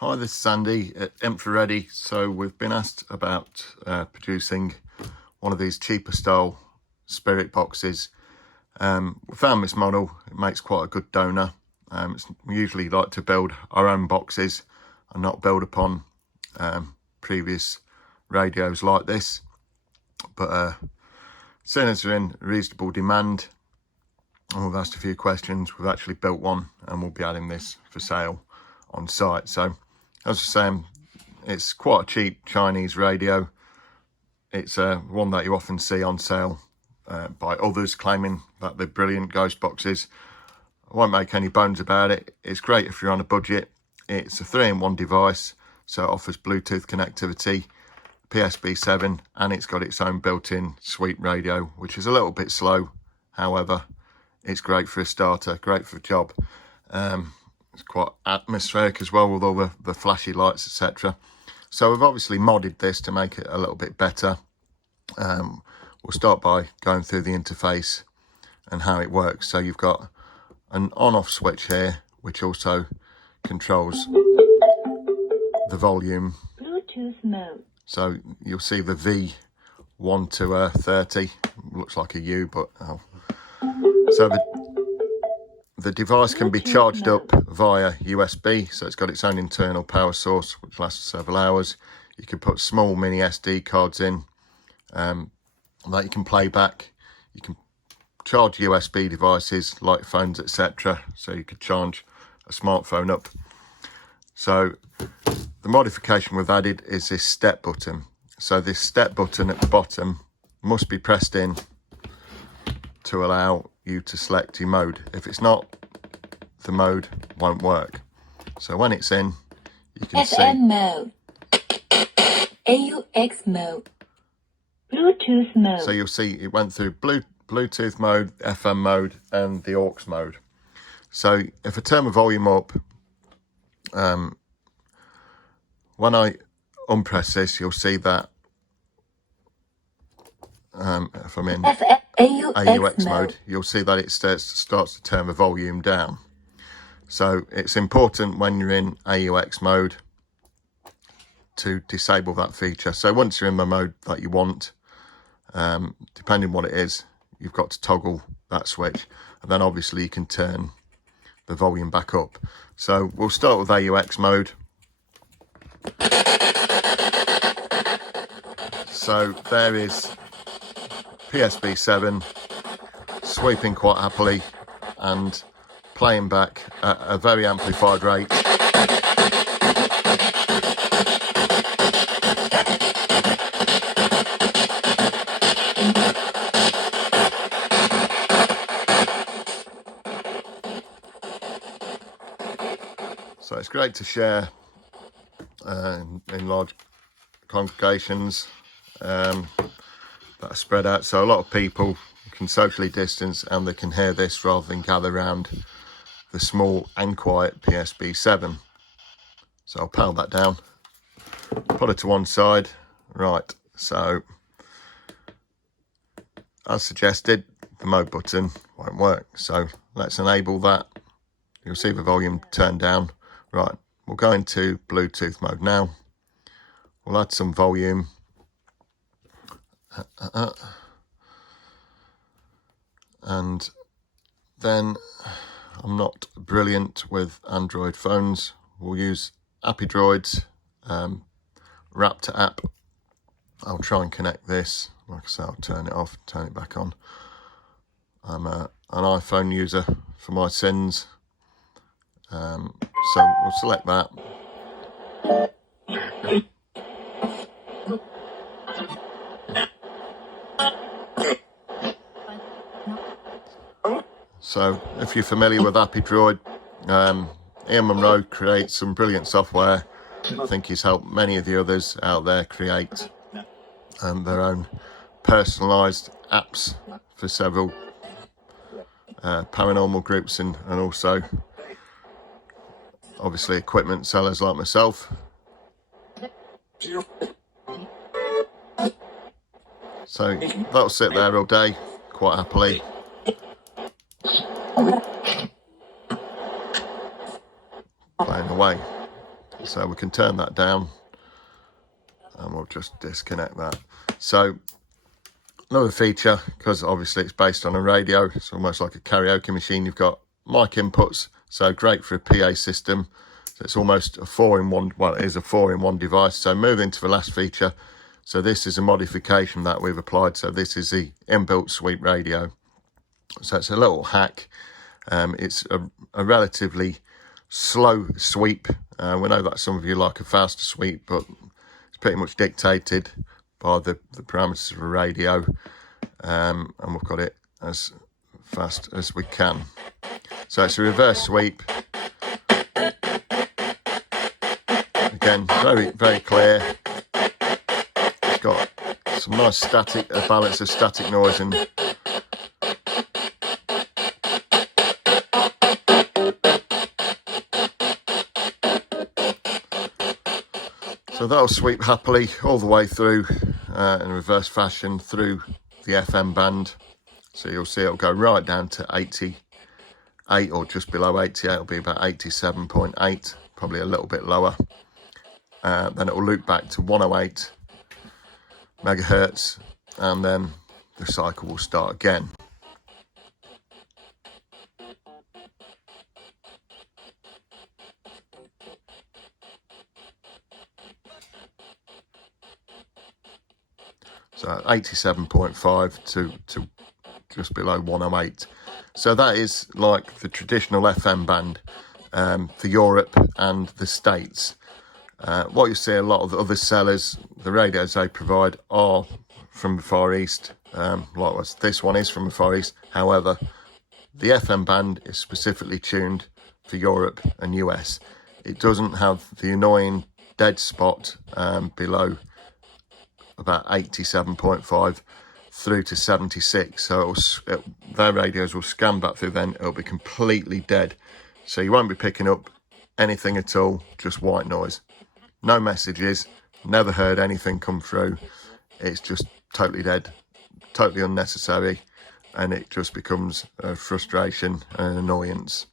Hi, this is Sandy at Infraready. So we've been asked about producing one of these cheaper style spirit boxes. We found this model, it makes quite a good donor. We usually like to build our own boxes and not build upon previous radios like this. But seeing as they're in reasonable demand, and we've asked a few questions, we've actually built one and we'll be adding this for sale on site. So as I was saying, it's quite a cheap Chinese radio. It's one that you often see on sale by others claiming that they're brilliant ghost boxes. I won't make any bones about it. It's great if you're on a budget. It's a 3-in-1 device, so it offers Bluetooth connectivity, PSB 7, and it's got its own built-in sweep radio, which is a little bit slow. However, it's great for a starter, great for a job. It's quite atmospheric as well with all the flashy lights, etc. So we've obviously modded this to make it a little bit better. We'll start by going through the interface and how it works. So you've got an on-off switch here, which also controls the volume. Bluetooth mode. So you'll see the V1 to 30. Looks like a U, but so the device can be charged up via USB, so it's got its own internal power source, which lasts several hours. You can put small mini SD cards in that you can play back. You can charge USB devices like phones, etc. So you could charge a smartphone up. So the modification we've added is this step button. So this step button at the bottom must be pressed in to allow you to select your mode. If it's not, the mode won't work. So when it's in, you can see FM mode, AUX mode, Bluetooth mode. So you'll see it went through Bluetooth mode, FM mode, and the aux mode. So if I turn the volume up, when I unpress this, you'll see that if I'm in AUX mode, you'll see that it starts to turn the volume down. So it's important when you're in AUX mode to disable that feature. So once you're in the mode that you want, depending what it is, you've got to toggle that switch, and then obviously you can turn the volume back up. So we'll start with AUX mode. So there is PSB 7 sweeping quite happily and playing back at a very amplified rate. So it's great to share in large congregations that are spread out, so a lot of people can socially distance and they can hear this rather than gather around the small and quiet PSB 7. So I'll pound that down, put it to one side. Right, so as suggested, the mode button won't work, so let's enable that. You'll see the volume turn down. Right, we'll go into Bluetooth mode now. We'll add some volume. And then, I'm not brilliant with Android phones. We'll use Appy Droid's Wrap to App. I'll try and connect this. Like I say, I'll turn it off, turn it back on. I'm an iPhone user for my sins. So we'll select that. So if you're familiar with Appy Droid, Ian Munro creates some brilliant software. I think he's helped many of the others out there create their own personalised apps for several paranormal groups and also obviously equipment sellers like myself. So that'll sit there all day quite happily. Playing away. So we can turn that down and we'll just disconnect that. So another feature, because obviously it's based on a radio, it's almost like a karaoke machine. You've got mic inputs, so great for a PA system. So it's almost a 4-in-1, well, it is a 4-in-1 device. So moving to the last feature. So this is a modification that we've applied. So this is the Inbuilt Sweep radio. So it's a little hack. It's a relatively slow sweep. We know that some of you like a faster sweep, but it's pretty much dictated by the parameters of a radio, and we've got it as fast as we can. So it's a reverse sweep. Again, very clear. It's got some nice static, a balance of static noise and so that'll sweep happily all the way through in reverse fashion through the FM band. So you'll see it'll go right down to 88 or just below 88. It'll be about 87.8, probably a little bit lower. Then it will loop back to 108 megahertz, and then the cycle will start again. So 87.5 to just below 108. So that is like the traditional FM band for Europe and the States. What you see a lot of the other sellers, the radios they provide are from the Far East. Likewise, this one is from the Far East. However, the FM band is specifically tuned for Europe and US. It doesn't have the annoying dead spot below about 87.5 through to 76. So their radios will scan back through, then it'll be completely dead. So you won't be picking up anything at all, just white noise. No messages, never heard anything come through. It's just totally dead, totally unnecessary, and it just becomes a frustration and an annoyance.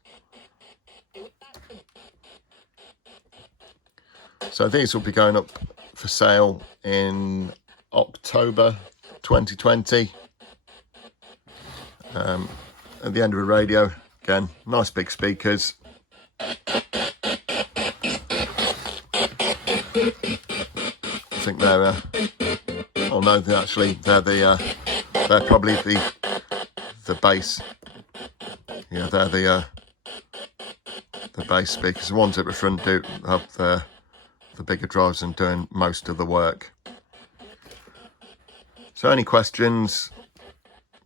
So these will be going up for sale in October 2020. At the end of a radio, again, nice big speakers. I think they're oh no, they're probably the bass. Yeah, they're the bass speakers. The ones at the front do have the bigger drives and doing most of the work. So any questions,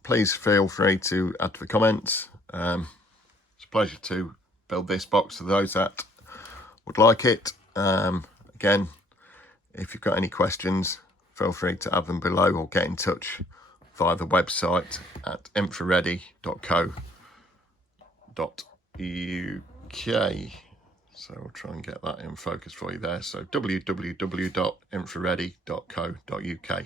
please feel free to add to the comments. It's a pleasure to build this box for those that would like it. Again, if you've got any questions, feel free to add them below or get in touch via the website at infraready.co.uk. So we'll try and get that in focus for you there. So www.infraready.co.uk.